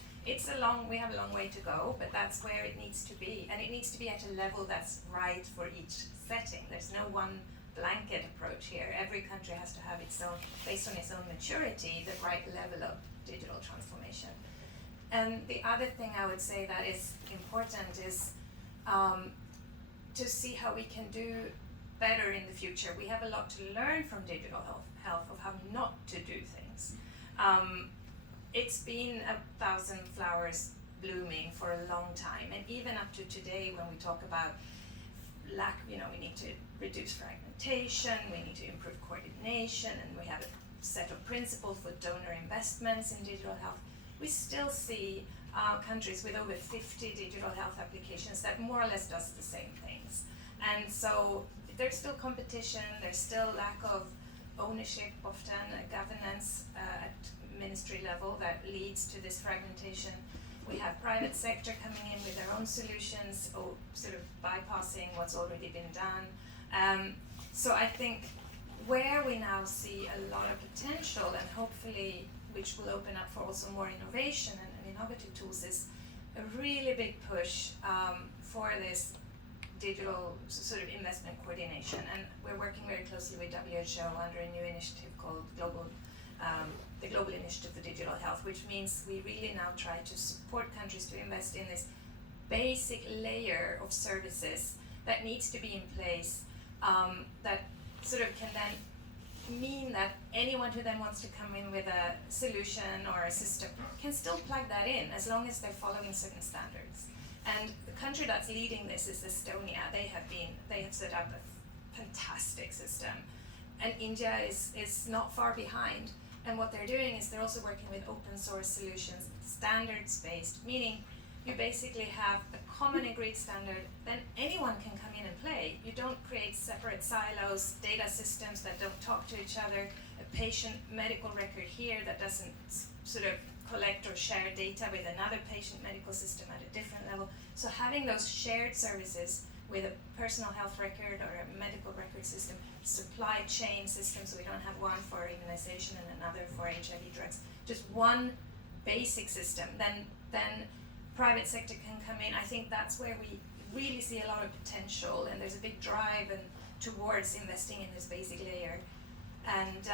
We have a long way to go, but that's where it needs to be, and it needs to be at a level that's right for each setting. There's no one blanket approach here. Every country has to have its own, based on its own maturity, the right level of digital transformation. And the other thing I would say that is important is to see how we can do better in the future. We have a lot to learn from digital health of how not to do things. It's been 1,000 flowers blooming for a long time, and even up to today when we talk about we need to reduce fragmentation, we need to improve coordination, and we have a set of principles for donor investments in digital health. We still see countries with over 50 digital health applications that more or less does the same things. And so there's still competition, there's still lack of ownership, often governance at ministry level that leads to this fragmentation. We have private sector coming in with their own solutions or sort of bypassing what's already been done. So I think where we now see a lot of potential, and hopefully which will open up for also more innovation and innovative tools, is a really big push for this digital sort of investment coordination. And we're working very closely with WHO under a new initiative called the Global Initiative for Digital Health, which means we really now try to support countries to invest in this basic layer of services that needs to be in place, that sort of can then mean that anyone who then wants to come in with a solution or a system can still plug that in as long as they're following certain standards. And the country that's leading this is Estonia. They have set up a fantastic system, and India is not far behind. And what they're doing is they're also working with open source solutions, standards based, meaning you basically have a common agreed standard, then anyone can come in and play. You don't create separate silos, data systems that don't talk to each other, a patient medical record here that doesn't sort of collect or share data with another patient medical system at a different level. So having those shared services with a personal health record or a medical record system, supply chain system, so we don't have one for immunization and another for HIV drugs, just one basic system, then private sector can come in. I think that's where we really see a lot of potential, and there's a big drive towards investing in this basic layer. And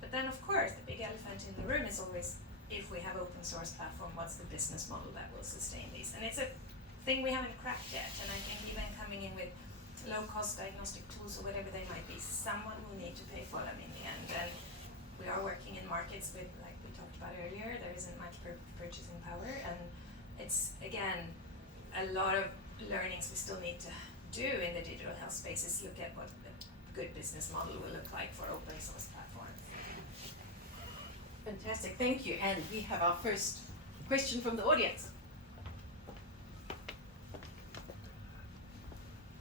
but then of course the big elephant in the room is always, if we have open source platform, what's the business model that will sustain these? And it's a thing we haven't cracked yet, and I think even coming in with low cost diagnostic tools or whatever they might be, someone will need to pay for them in the end. And we are working in markets with, like we talked about earlier, there isn't much purchasing power, and it's again a lot of learnings we still need to do in the digital health spaces, look at what a good business model will look like for open source platforms. Fantastic, thank you. And we have our first question from the audience.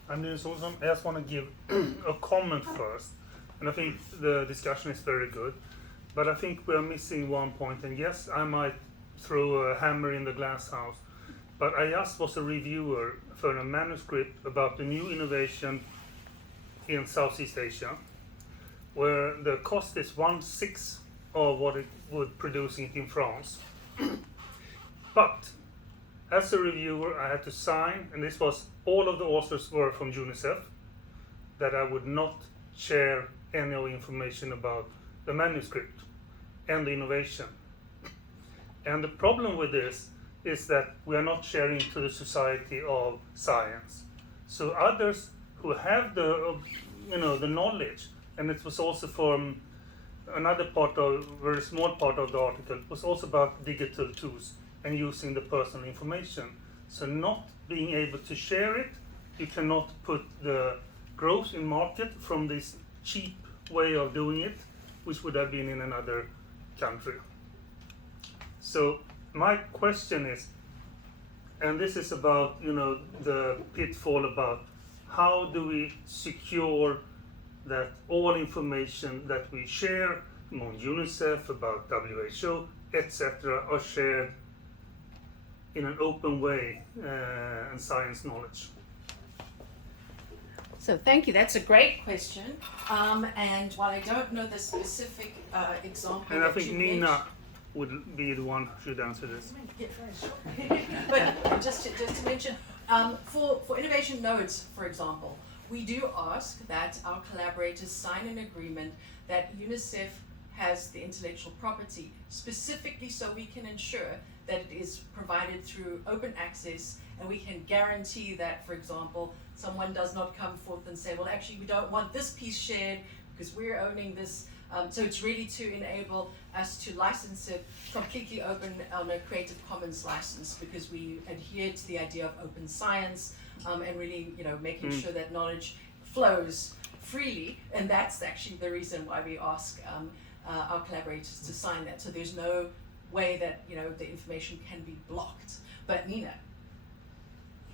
I'm Nils Olsson. I just want to give a comment first, and I think the discussion is very good, but I think we are missing one point, and yes, I might throw a hammer in the glass house, but I just was a reviewer for a manuscript about the new innovation in Southeast Asia, where the cost is 1/6 of what it would produce in France. But as a reviewer, I had to sign, and this was all of the authors were from UNICEF, that I would not share any of the information about the manuscript and the innovation. And the problem with this is that we are not sharing to the Society of Science. So others who have the knowledge, and it was also from another part of, very small part of the article, was also about digital tools and using the personal information. So not being able to share it, you cannot put the growth in market from this cheap way of doing it, which would have been in another country. So my question is, and this is about the pitfall about how do we secure that all information that we share among UNICEF, about WHO, etc., are shared in an open way and science knowledge. So thank you, that's a great question. And while I don't know the specific example And I that think you Nina mentioned, would be the one who should answer this. yeah, very sure. But just to mention, for innovation nodes, for example, we do ask that our collaborators sign an agreement that UNICEF has the intellectual property, specifically so we can ensure that it is provided through open access, and we can guarantee that, for example, someone does not come forth and say, well, actually, we don't want this piece shared because we're owning this. So it's really to enable us to license it completely open on a Creative Commons license, because we adhere to the idea of open science and really, making sure that knowledge flows freely. And that's actually the reason why we ask our collaborators to sign that. So there's no way that the information can be blocked. But Nina.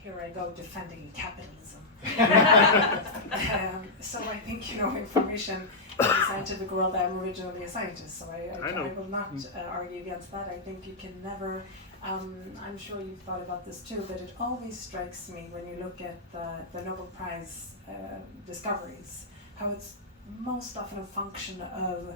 Here I go defending capitalism. So I think information in the scientific world, I'm originally a scientist, so I will not argue against that. I think you can never, I'm sure you've thought about this too, but it always strikes me when you look at the Nobel Prize discoveries, how it's most often a function of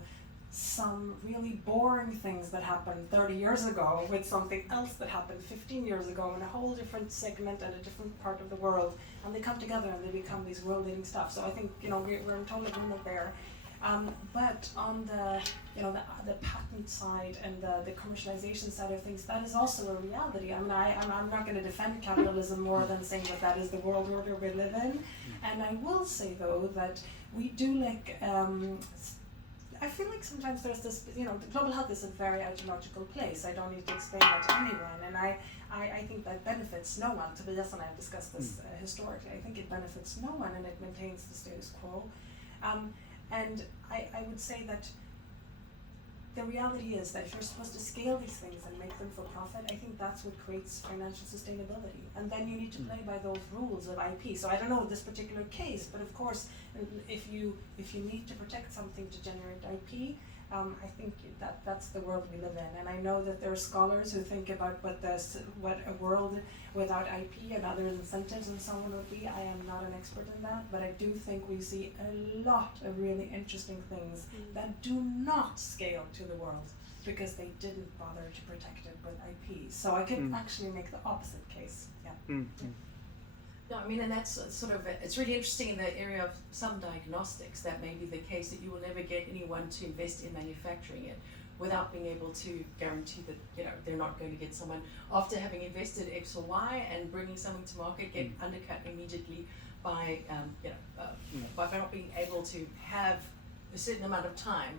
some really boring things that happened 30 years ago with something else that happened 15 years ago in a whole different segment and a different part of the world, and they come together and they become these world-leading stuff. So I think we're in total agreement there. But on the patent side and the commercialization side of things, that is also a reality. I mean, I'm not going to defend capitalism more than saying that is the world order we live in. And I will say though that we do I feel like sometimes there's this, global health is a very ideological place. I don't need to explain that to anyone. And I think that benefits no one. Tobias and I have discussed this historically. I think it benefits no one and it maintains the status quo. And I would say that the reality is that if you're supposed to scale these things and make them for profit, I think that's what creates financial sustainability. And then you need to play by those rules of IP. So I don't know this particular case, but of course, if you need to protect something to generate IP, I think that's the world we live in. And I know that there are scholars who think about what a world without IP and other incentives and so on would be. I am not an expert in that, but I do think we see a lot of really interesting things that do not scale to the world because they didn't bother to protect it with IP. So I could actually make the opposite case. Yeah. No, I mean, and that's sort of, it's really interesting in the area of some diagnostics. That may be the case that you will never get anyone to invest in manufacturing it without being able to guarantee that, you know, they're not going to get someone after having invested X or Y and bringing something to market get undercut immediately by, by not being able to have a certain amount of time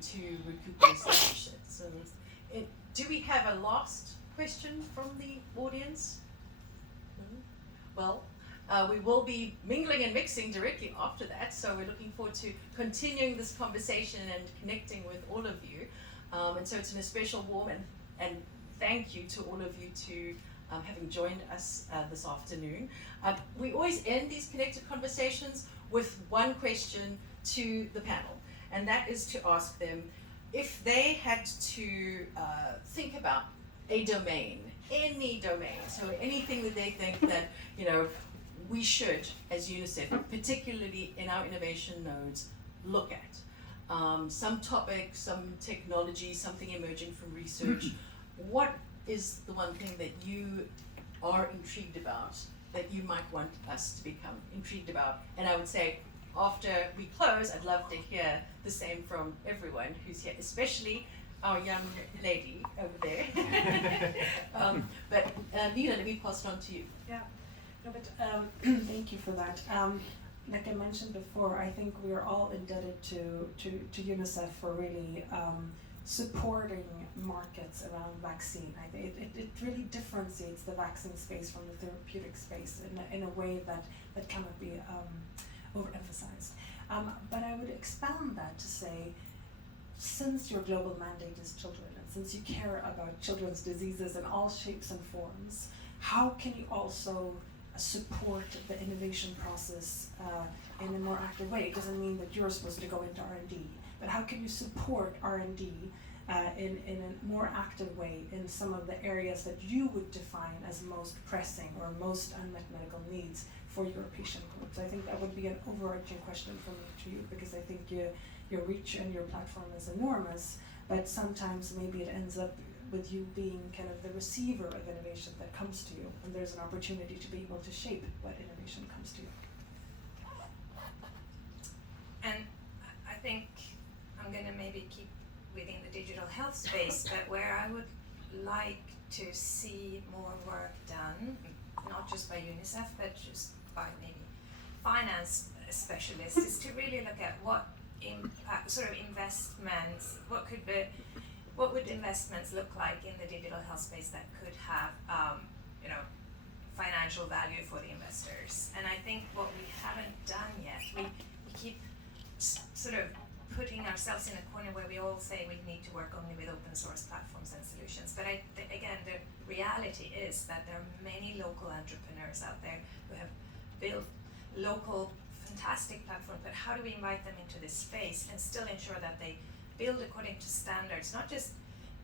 to recoup and establish it. So, do we have a last question from the audience? Well, we will be mingling and mixing directly after that, so we're looking forward to continuing this conversation and connecting with all of you. And so it's an especial warm and thank you to all of you to having joined us this afternoon. We always end these connected conversations with one question to the panel, and that is to ask them if they had to think about a domain, any domain, so anything that they think that, you know, we should, as UNICEF, particularly in our innovation nodes, look at. Some topic, some technology, something emerging from research. What is the one thing that you are intrigued about, that you might want us to become intrigued about? And I would say, after we close, I'd love to hear the same from everyone who's here, especially our young lady over there. But Nina, let me pass it on to you. Yeah, no, but thank you for that. Like I mentioned before, I think we are all indebted to UNICEF for really supporting markets around vaccine. I think it really differentiates the vaccine space from the therapeutic space in a way that cannot be overemphasized. But I would expand that to say, since your global mandate is children, and since you care about children's diseases in all shapes and forms, how can you also support the innovation process in a more active way? It doesn't mean that you're supposed to go into R&D, but how can you support R&D in a more active way in some of the areas that you would define as most pressing or most unmet medical needs for your patient groups? I think that would be an overarching question from me to you, because I think your reach and your platform is enormous, but sometimes maybe it ends up with you being kind of the receiver of innovation that comes to you, and there's an opportunity to be able to shape what innovation comes to you. And I think I'm going to maybe keep within the digital health space, but where I would like to see more work done, not just by UNICEF, but just by maybe finance specialists, is to really look at what sort of investments, what would investments look like in the digital health space that could have financial value for the investors. And I think what we haven't done yet, we keep sort of putting ourselves in a corner where we all say we need to work only with open source platforms and solutions. But again, the reality is that there are many local entrepreneurs out there who have built local fantastic platforms, but how do we invite them into this space and still ensure that they build according to standards, not just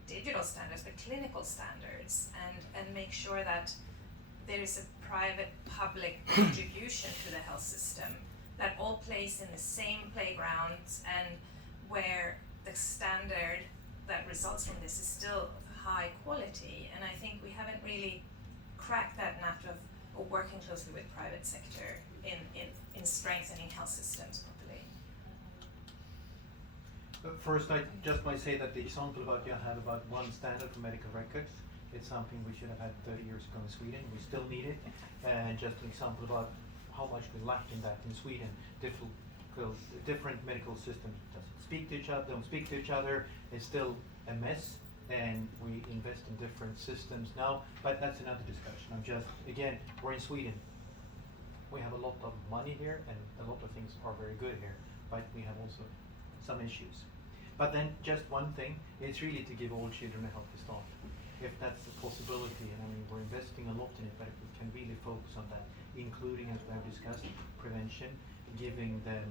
digital standards, but clinical standards, and make sure that there is a private-public contribution to the health system that all plays in the same playgrounds, and where the standard that results from this is still of high quality. And I think we haven't really cracked that nut of working closely with private sector in strengthening health systems properly. First, I just might say that the example about you have about one standard for medical records, it's something we should have had 30 years ago in Sweden. We still need it. And just an example about how much we lack in that in Sweden. Different medical systems don't speak to each other. It's still a mess. and we invest in different systems now, but that's another discussion. Again, we're in Sweden. We have a lot of money here, and a lot of things are very good here, but we have also some issues. But then just one thing, it's really to give all children a healthy start. If that's a possibility, and I mean, we're investing a lot in it, but if we can really focus on that, including, as we have discussed, prevention, giving them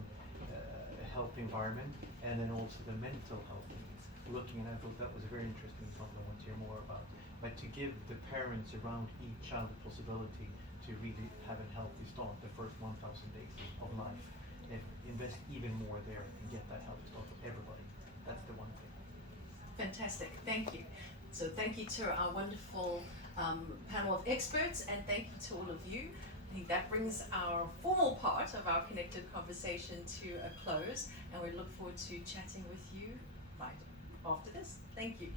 a healthy environment, and then also the mental health needs. Looking at, I thought that was a very interesting topic I want to hear more about. But to give the parents around each child the possibility to really have a healthy start the first 1,000 days of life, and invest even more there and get that healthy start for everybody. That's the one thing. Fantastic, thank you. So thank you to our wonderful panel of experts, and thank you to all of you. I think that brings our formal part of our connected conversation to a close, and we look forward to chatting with you right after this. Thank you.